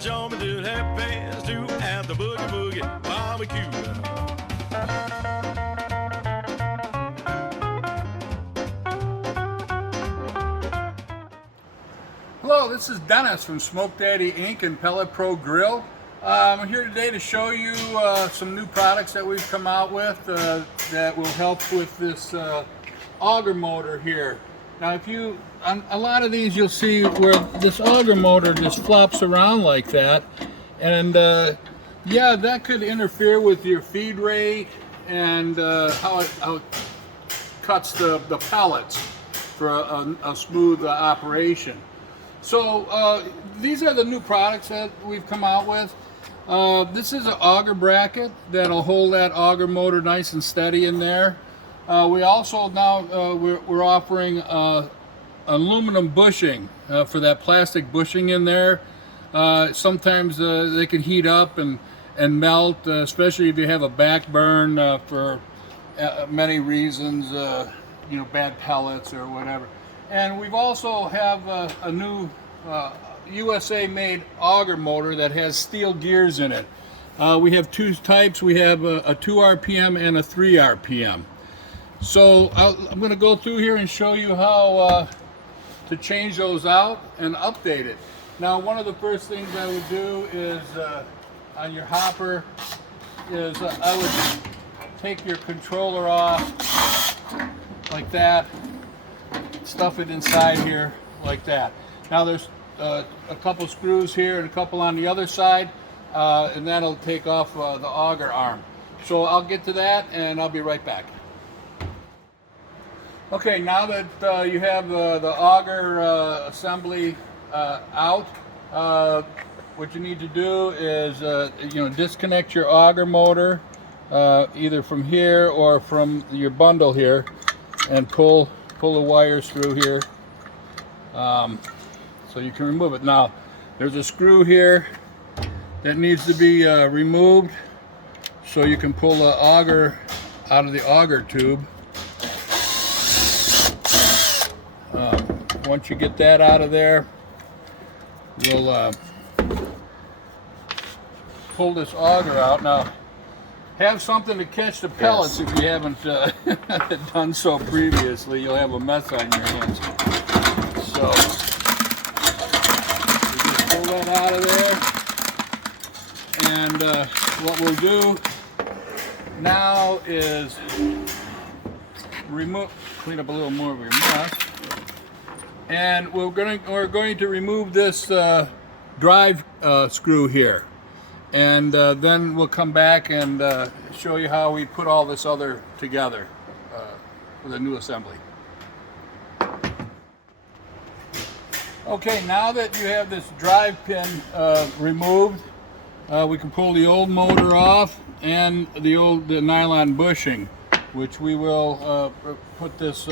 show me to that pants to have the boogie boogie barbecue. Hello, this is Dennis from Smoke Daddy Inc. and Pellet Pro Grill. I'm here today to show you some new products that we've come out with that will help with this auger motor here. Now, if you, on a lot of these, you'll see where this auger motor just flops around like that, and yeah, that could interfere with your feed rate and how it cuts the pellets for a smooth operation. So these are the new products that we've come out with. This is an auger bracket that'll hold that auger motor nice and steady in there. We also now we're offering aluminum bushing for that plastic bushing in there. Sometimes they can heat up and melt, especially if you have a back burn for many reasons, you know, bad pellets or whatever. And we've also have a new USA-made auger motor that has steel gears in it. We have two types. We have a 2 RPM and a 3 RPM. So I'm going to go through here and show you how to change those out and update it. Now, one of the first things I would do is on your hopper is I would take your controller off like that, stuff it inside here like that. Now there's a couple screws here and a couple on the other side, and that'll take off the auger arm. So I'll get to that and I'll be right back. Okay, now that you have the auger assembly out, what you need to do is you know, disconnect your auger motor either from here or from your bundle here, and pull the wires through here so you can remove it. Now there's a screw here that needs to be removed so you can pull the auger out of the auger tube. Once you get that out of there, we'll pull this auger out. Now, have something to catch the pellets. Yes. If you haven't done so previously, you'll have a mess on your hands. So, you just pull that out of there. And what we'll do now is clean up a little more of your mess. And we're going to remove this drive screw here, and then we'll come back and show you how we put all this other together for the new assembly. Okay, now that you have this drive pin removed, we can pull the old motor off and the nylon bushing, which we will put this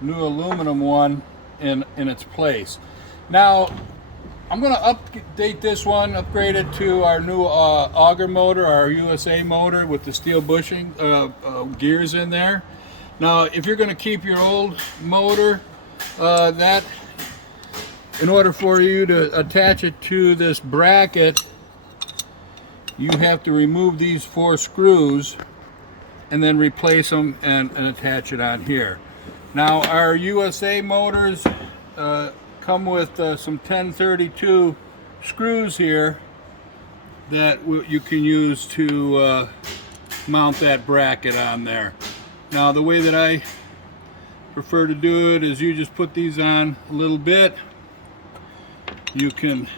new aluminum one in its place. Now I'm going to update this one, upgrade it to our new auger motor, our USA motor with the steel bushing gears in there. Now if you're going to keep your old motor, that in order for you to attach it to this bracket, you have to remove these 4 screws and then replace them and attach it on here. Now our USA motors come with some 1032 screws here that you can use to mount that bracket on there. Now the way that I prefer to do it is you just put these on a little bit. You can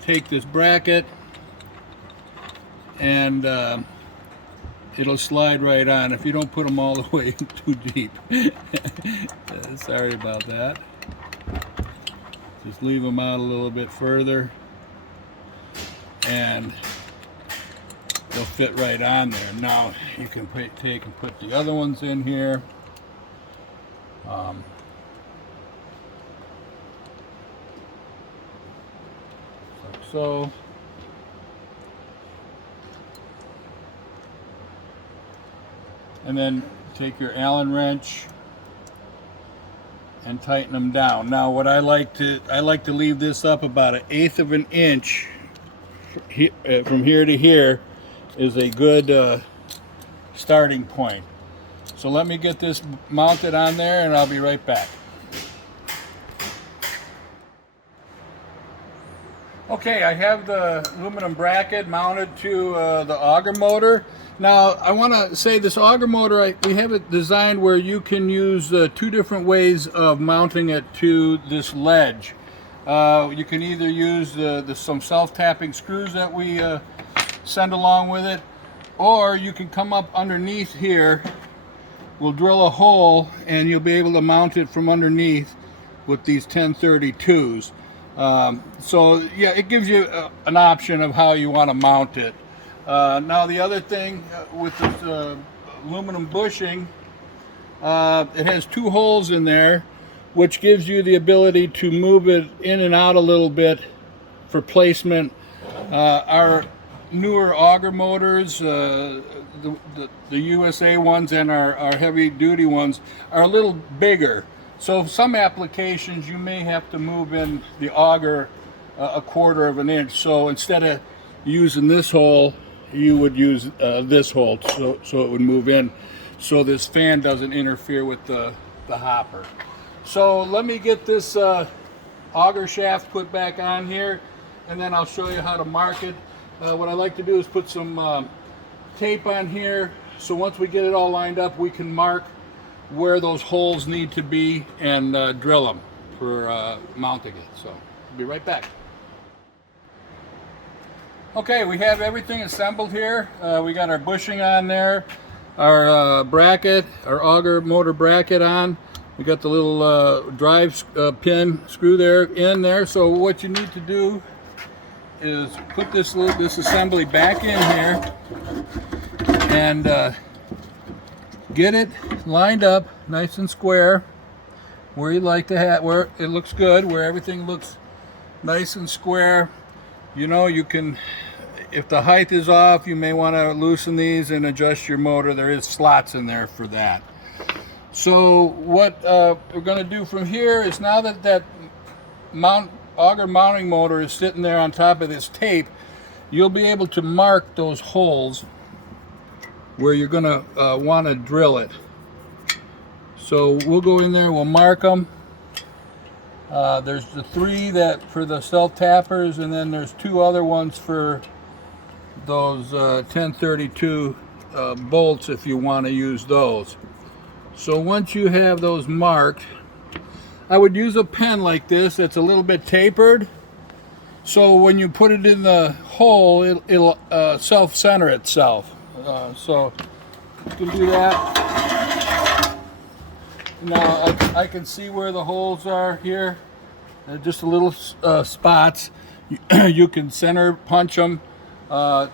take this bracket and it'll slide right on if you don't put them all the way too deep. Sorry about that. Just leave them out a little bit further and they'll fit right on there. Now you can take and put the other ones in here. Like so. And then take your Allen wrench and tighten them down. Now what I like to leave this up about 1/8 of an inch from here to here is a good starting point. So let me get this mounted on there and I'll be right back. Okay, I have the aluminum bracket mounted to the auger motor. Now I want to say this auger motor, we have it designed where you can use 2 different ways of mounting it to this ledge. You can either use some self-tapping screws that we send along with it, or you can come up underneath here. We'll drill a hole and you'll be able to mount it from underneath with these 1032s. So yeah, it gives you an option of how you want to mount it. Now the other thing with this aluminum bushing, it has 2 holes in there, which gives you the ability to move it in and out a little bit for placement. Our newer auger motors, the USA ones and our heavy duty ones, are a little bigger. So some applications you may have to move in the auger 1/4 of an inch. So instead of using this hole, you would use this hole so it would move in, so this fan doesn't interfere with the hopper. So let me get this auger shaft put back on here, and then I'll show you how to mark it. What I like to do is put some tape on here, so once we get it all lined up, we can mark where those holes need to be and drill them for mounting it. So I'll be right back. Okay, we have everything assembled here. We got our bushing on there, our bracket, our auger motor bracket on. We got the little drive pin screw there in there. So what you need to do is put this assembly back in here and get it lined up nice and square where you like to have, where it looks good, where everything looks nice and square. You know, you can, if the height is off, you may want to loosen these and adjust your motor. There is slots in there for that. So what we're going to do from here is, now that that auger mounting motor is sitting there on top of this tape, you'll be able to mark those holes where you're going to want to drill it. So we'll go in there, we'll mark them. There's the 3 that for the self-tappers, and then there's 2 other ones for those 1032 bolts if you want to use those. So once you have those marked, I would use a pen like this that's a little bit tapered, so when you put it in the hole, it'll self-center itself. So you can do that. Now I can see where the holes are here. Just a little spots. You can center punch them for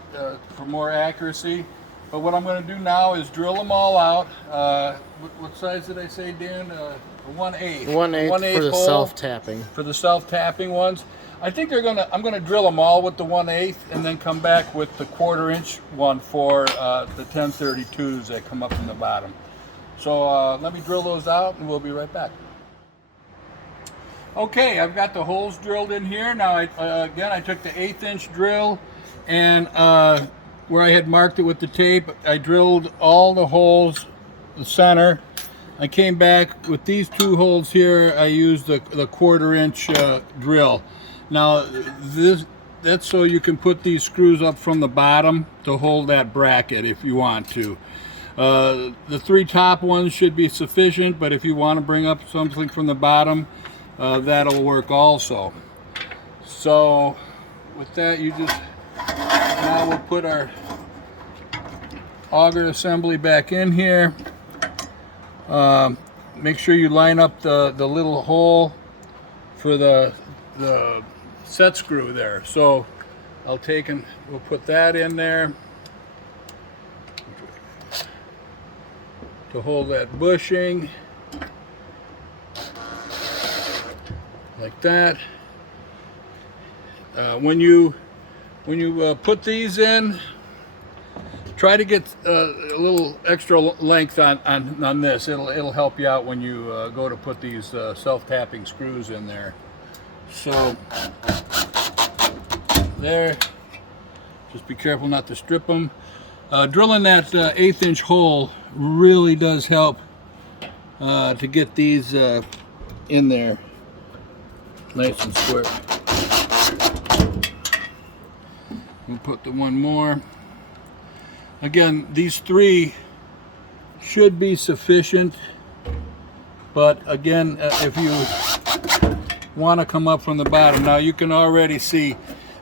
more accuracy. But what I'm going to do now is drill them all out. What size did I say, Dan? 1/8. 1/8 for the self-tapping. For the self-tapping ones. I think I'm gonna drill them all with the 1/8 and then come back with the 1/4 inch one for the 1032s that come up from the bottom. So let me drill those out and we'll be right back. Okay, I've got the holes drilled in here. Now again, I took the 1/8 inch drill, and where I had marked it with the tape, I drilled all the holes, the center. I came back with these 2 holes here. I used the 1/4 inch drill. Now that's so you can put these screws up from the bottom to hold that bracket if you want to. The 3 top ones should be sufficient, but if you want to bring up something from the bottom, that'll work also. So with that, now we'll put our auger assembly back in here. Make sure you line up the little hole for the set screw there. So we'll put that in there to hold that bushing like that. When you put these in, try to get a little extra length on this. It'll help you out when you go to put these self-tapping screws in there. So there, just be careful not to strip them. Drilling that 1/8 inch hole really does help to get these in there nice and square. We'll put the one more. Again, these 3 should be sufficient, but again, if you want to come up from the bottom, now you can already see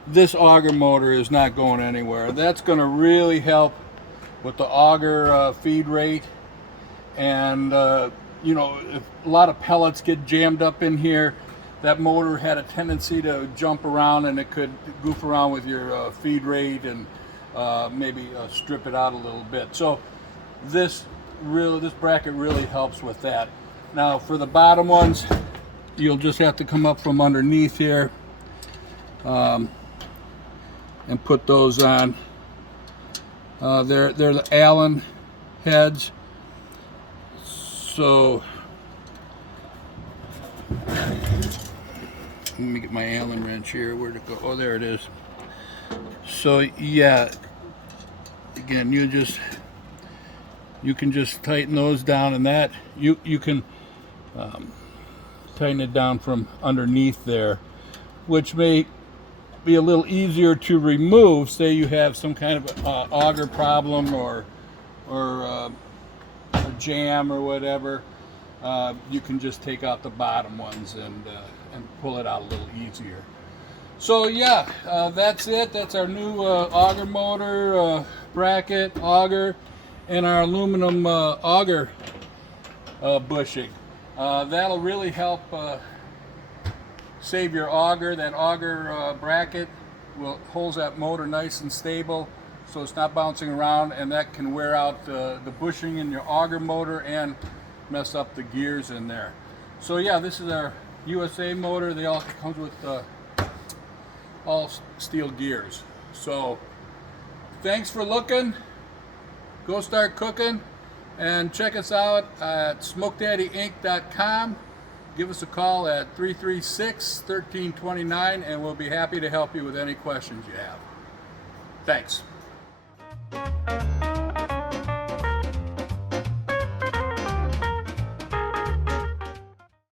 this auger motor is not going anywhere. That's going to really help with the auger feed rate. And you know, if a lot of pellets get jammed up in here, that motor had a tendency to jump around, and it could goof around with your feed rate and maybe strip it out a little bit. So this bracket really helps with that. Now for the bottom ones, you'll just have to come up from underneath here and put those on. They're the Allen heads. So let me get my Allen wrench here. Where'd it go? Oh, there it is. So yeah, again, you can just tighten those down, and that you can tighten it down from underneath there, which may be a little easier to remove. Say you have some kind of auger problem or a jam or whatever, you can just take out the bottom ones and pull it out a little easier. So yeah, that's it. That's our new auger motor, bracket, auger, and our aluminum auger bushing. That'll really help save your auger. That auger bracket holds that motor nice and stable, so it's not bouncing around, and that can wear out the bushing in your auger motor and mess up the gears in there. So yeah, this is our USA motor. They all comes with all steel gears. So thanks for looking. Go start cooking, and check us out at SmokeDaddyInc.com. Give us a call at 336-1329, and we'll be happy to help you with any questions you have. Thanks.